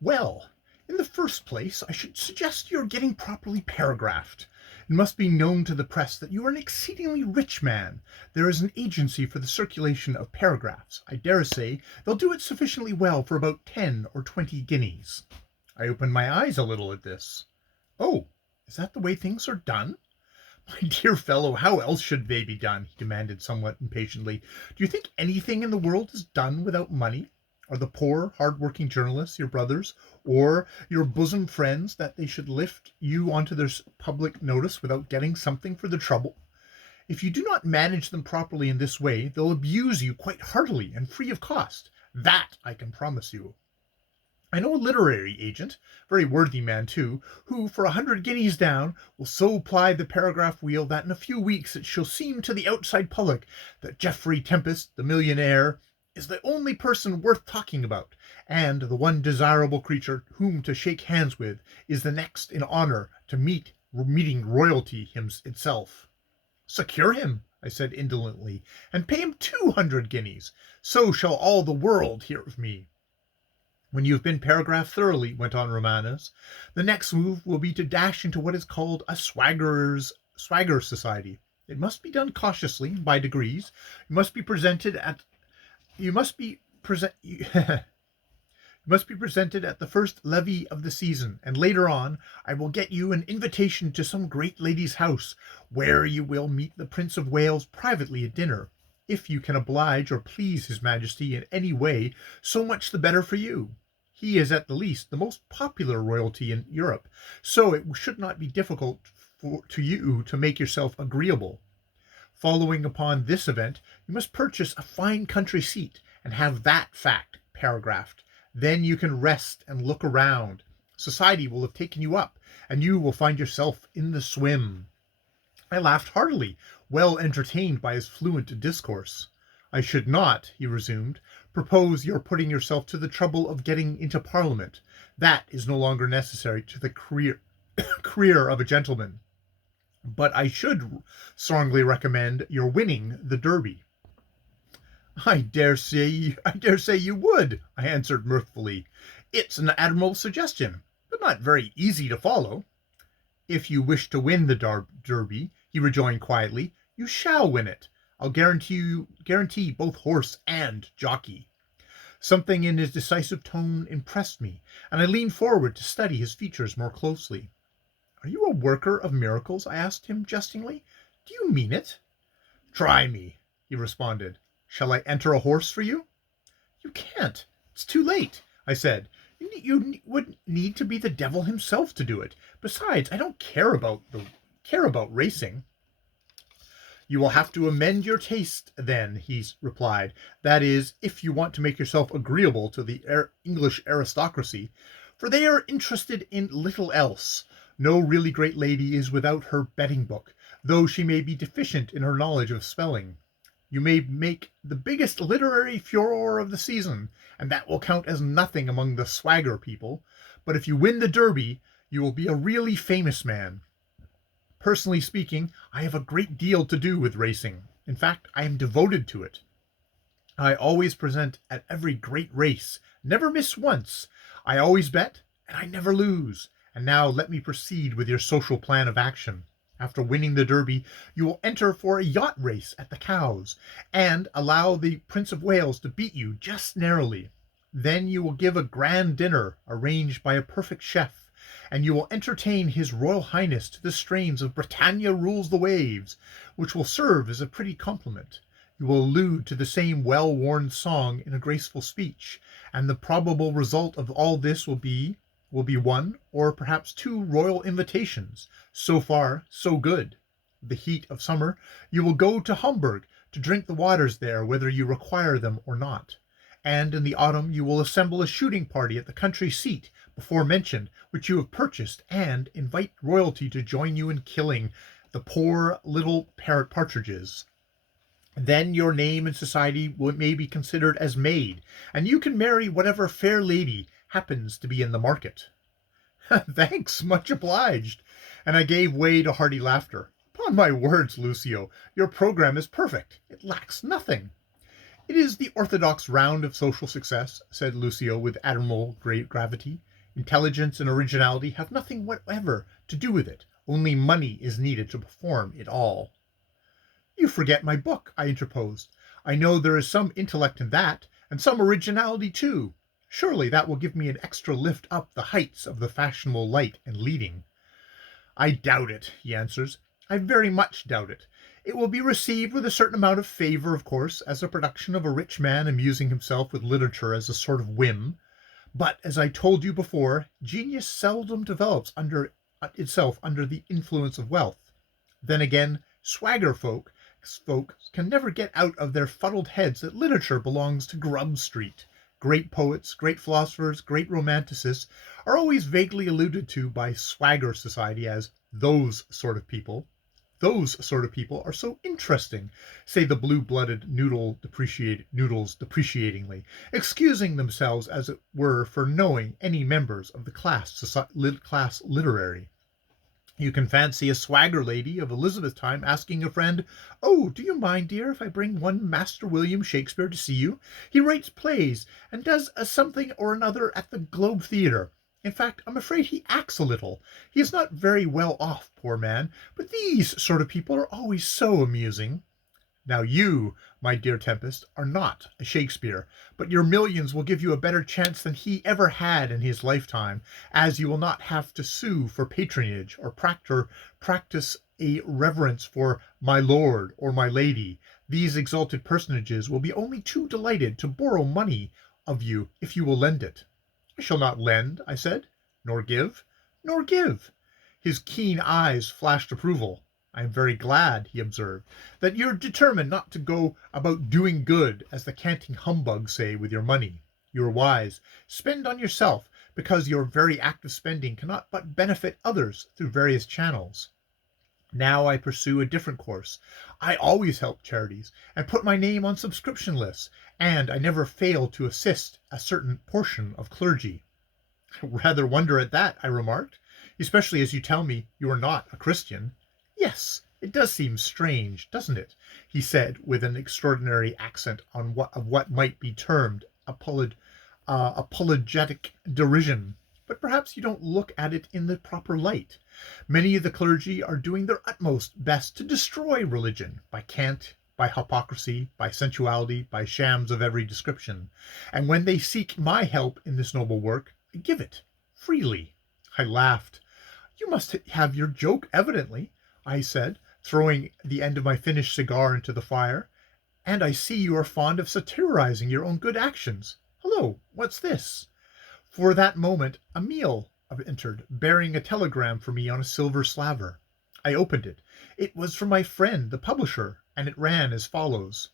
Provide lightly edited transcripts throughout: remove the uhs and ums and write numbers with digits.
Well, in the first place, I should suggest you're getting properly paragraphed. It must be known to the press that you are an exceedingly rich man. There is an agency for the circulation of paragraphs. I dare say they'll do it sufficiently well for about 10 or 20 guineas. I opened my eyes a little at this. Oh, is that the way things are done? My dear fellow, how else should they be done? He demanded somewhat impatiently. Do you think anything in the world is done without money? Are the poor, hard-working journalists your brothers, or your bosom friends, that they should lift you onto their public notice without getting something for the trouble? If you do not manage them properly in this way, they'll abuse you quite heartily and free of cost. That I can promise you. I know a literary agent, very worthy man too, who, for 100 guineas down, will so ply the paragraph wheel that in a few weeks it shall seem to the outside public that Geoffrey Tempest, the millionaire, is the only person worth talking about, and the one desirable creature whom to shake hands with is the next in honor to meeting royalty itself. Secure him, I said indolently, and pay him 200 guineas. So shall all the world hear of me. When you have been paragraphed thoroughly, went on Romanes, the next move will be to dash into what is called a swagger society. It must be done cautiously, by degrees. You must be presented at you must be presented at the first levee of the season, and later on I will get you an invitation to some great lady's house, where you will meet the Prince of Wales privately at dinner. If you can oblige or please his Majesty in any way, so much the better for you. He is at the least the most popular royalty in Europe, so it should not be difficult to you to make yourself agreeable. Following upon this event, you must purchase a fine country seat and have that fact paragraphed. Then you can rest and look around. Society will have taken you up, and you will find yourself in the swim. I laughed heartily, well entertained by his fluent discourse. I should not, he resumed, propose your putting yourself to the trouble of getting into Parliament. That is no longer necessary to the career of a gentleman. But I should strongly recommend your winning the Derby. I dare say you would, I answered mirthfully. It's an admirable suggestion, but not very easy to follow. If you wish to win the Derby, he rejoined quietly, you shall win it. I'll guarantee both horse and jockey. Something in his decisive tone impressed me, and I leaned forward to study his features more closely. Are you a worker of miracles? I asked him jestingly. Do you mean it? Try me, he responded. Shall I enter a horse for you? You can't. It's too late, I said. You would need to be the devil himself to do it. Besides, I don't care about racing. You will have to amend your taste, then, he replied. That is, if you want to make yourself agreeable to the English aristocracy, for they are interested in little else. No really great lady is without her betting book, though she may be deficient in her knowledge of spelling. You may make the biggest literary furore of the season, and that will count as nothing among the swagger people, but if you win the Derby, you will be a really famous man. Personally speaking, I have a great deal to do with racing. In fact, I am devoted to it. I always present at every great race, never miss once. I always bet, and I never lose. And now let me proceed with your social plan of action. After winning the Derby, you will enter for a yacht race at the Cowes, and allow the Prince of Wales to beat you just narrowly. Then you will give a grand dinner arranged by a perfect chef, and you will entertain His Royal Highness to the strains of Britannia Rules the Waves, which will serve as a pretty compliment. You will allude to the same well-worn song in a graceful speech, and the probable result of all this will be one, or perhaps two royal invitations. So far, so good. The heat of summer, you will go to Hamburg to drink the waters there, whether you require them or not. And in the autumn you will assemble a shooting party at the country seat before mentioned, which you have purchased, and invite royalty to join you in killing the poor little parrot partridges. Then your name in society may be considered as made, and you can marry whatever fair lady happens to be in the market. Thanks, much obliged. And I gave way to hearty laughter. Upon my words, Lucio, your program is perfect. It lacks nothing. It is the orthodox round of social success, said Lucio with admirable gravity. Intelligence and originality have nothing whatever to do with it. Only money is needed to perform it all. You forget my book, I interposed. I know there is some intellect in that, and some originality too. Surely that will give me an extra lift up the heights of the fashionable light and leading. I doubt it, he answers. I very much doubt it. It will be received with a certain amount of favor, of course, as a production of a rich man amusing himself with literature as a sort of whim. But, as I told you before, genius seldom develops itself under the influence of wealth. Then again, swagger folk can never get out of their fuddled heads that literature belongs to Grub Street. Great poets, great philosophers, great romanticists are always vaguely alluded to by swagger society as those sort of people. Those sort of people are so interesting, say the blue-blooded noodles depreciatingly, excusing themselves as it were for knowing any members of the class literary. You can fancy a swagger lady of Elizabeth time asking a friend, "Oh, do you mind, dear, if I bring one Master William Shakespeare to see you? He writes plays and does a something or another at the Globe Theatre. In fact, I'm afraid he acts a little. He is not very well off, poor man, but these sort of people are always so amusing." Now you, my dear Tempest, are not a Shakespeare, but your millions will give you a better chance than he ever had in his lifetime, as you will not have to sue for patronage or practice a reverence for my lord or my lady. These exalted personages will be only too delighted to borrow money of you if you will lend it. I shall not lend, I said. Nor give? Nor give. His keen eyes flashed approval. I am very glad, he observed, that you're determined not to go about doing good, as the canting humbugs say, with your money. You are wise. Spend on yourself, because your very act of spending cannot but benefit others through various channels. Now I pursue a different course. I always help charities, and put my name on subscription lists, and I never fail to assist a certain portion of clergy. I rather wonder at that, I remarked, especially as you tell me you are not a Christian. Yes, it does seem strange, doesn't it? He said with an extraordinary accent on what might be termed apologetic derision. But perhaps you don't look at it in the proper light. Many of the clergy are doing their utmost best to destroy religion by cant, by hypocrisy, by sensuality, by shams of every description. And when they seek my help in this noble work, I give it freely. I laughed. You must have your joke, evidently, I said, throwing the end of my finished cigar into the fire. And I see you are fond of satirizing your own good actions. Hullo, what's this? For that moment Emile entered, bearing a telegram for me on a silver slaver. I opened it. It was from my friend, the publisher, and it ran as follows: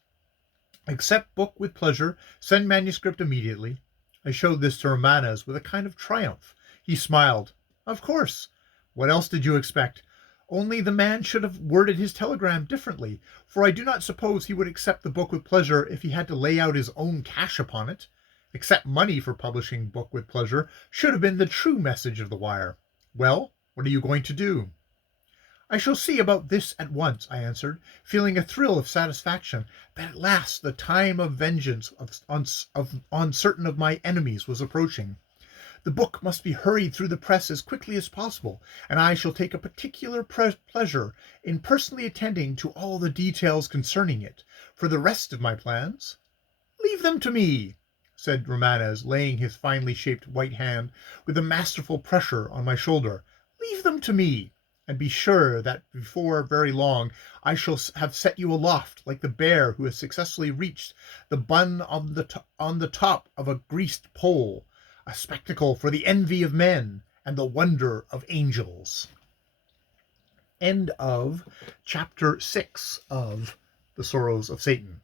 "Accept book with pleasure. Send manuscript immediately." I showed this to Romanes with a kind of triumph. He smiled. "Of course. What else did you expect? Only the man should have worded his telegram differently, for I do not suppose he would accept the book with pleasure if he had to lay out his own cash upon it. Accept money for publishing book with pleasure should have been the true message of the wire. Well, what are you going to do?" "I shall see about this at once," I answered, feeling a thrill of satisfaction that at last the time of vengeance on certain of my enemies was approaching. The book must be hurried through the press as quickly as possible, and I shall take a particular pleasure in personally attending to all the details concerning it. For the rest of my plans, leave them to me, said Romanes, laying his finely shaped white hand with a masterful pressure on my shoulder. Leave them to me, and be sure that before very long I shall have set you aloft like the bear who has successfully reached the bun on the top of a greased pole, a spectacle for the envy of men and the wonder of angels. End of chapter 6 of The Srrws of Satan.